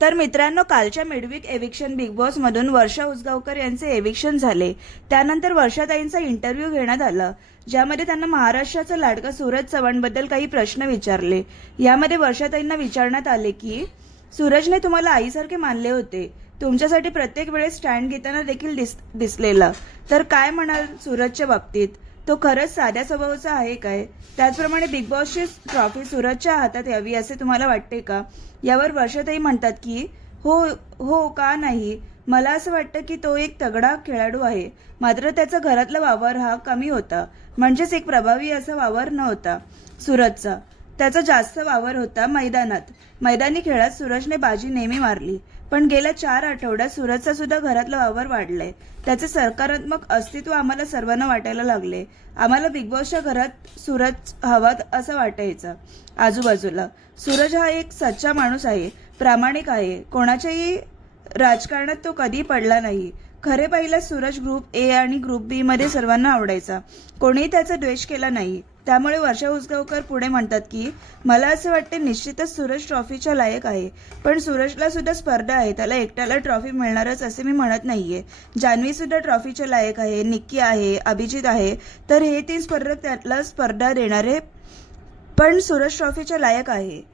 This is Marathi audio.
तर मित्रांनो कालच्या मिडवीक एविक्शन बिग बॉस मधून वर्षा उसगावकर यांचे एविक्शन झाले. त्यानंतर वर्षाताईंचा इंटरव्ह्यू घेण्यात आला ज्यामध्ये त्यांना महाराष्ट्राचा लाडका सूरज चव्हाणबद्दल काही प्रश्न विचारले. यामध्ये वर्षाताईंना विचारण्यात आले की सूरजने तुम्हाला आईसारखे मानले होते. तुमच्यासाठी प्रत्येक वेळेस स्टँड घेताना देखील दिस दिसलेला. तर काय म्हणाल सूरजच्या बाबतीत? तो खरंच साध्या स्वभावाचा आहे काय? त्याचप्रमाणे बिग बॉसची ट्रॉफी सूरजच्या हातात यावी असे तुम्हाला वाटते का? यावर वर्षातही म्हणतात की हो हो का नाही? मला असं वाटतं की तो एक तगडा खेळाडू आहे. मात्र त्याचा घरातला वावर हा कमी होता. म्हणजेच एक प्रभावी असा वावर नव्हता. सूरजचा त्याचा जास्त वावर होता मैदानात. मैदानी खेळात सूरजने बाजी नेहमी मारली पण गेल्या चार आठवड्यात सूरजचा सुद्धा घरातला वावर वाढलाय. त्याचे सकारात्मक अस्तित्व आम्हाला सर्वांना वाटायला लागले. आम्हाला बिग बॉसच्या घरात सूरज हवा असं वाटायचं आजूबाजूला. सूरज हा एक सच्चा माणूस आहे प्रामाणिक आहे. कोणाच्याही राजकारणात तो कधी पडला नाही. खरे पाहिलं सूरज ग्रुप ए आणि ग्रुप बी मध्ये सर्वांना आवडायचा. कोणीही त्याचा द्वेष केला नाही. त्यामुळे वर्षा उसगावकर पुढे म्हणतात की मला असं वाटते निश्चितच सूरज ट्रॉफीच्या लायक आहे. पण सूरजला सुद्धा स्पर्धा आहे. त्याला एकट्याला ट्रॉफी मिळणारच असे मी म्हणत नाहीये. जान्हवी सुद्धा ट्रॉफीच्या लायक आहे. निक्की आहे. अभिजित आहे. तर हे तीन स्पर्धक त्याला स्पर्धा देणारे पण सूरज ट्रॉफीच्या लायक आहे.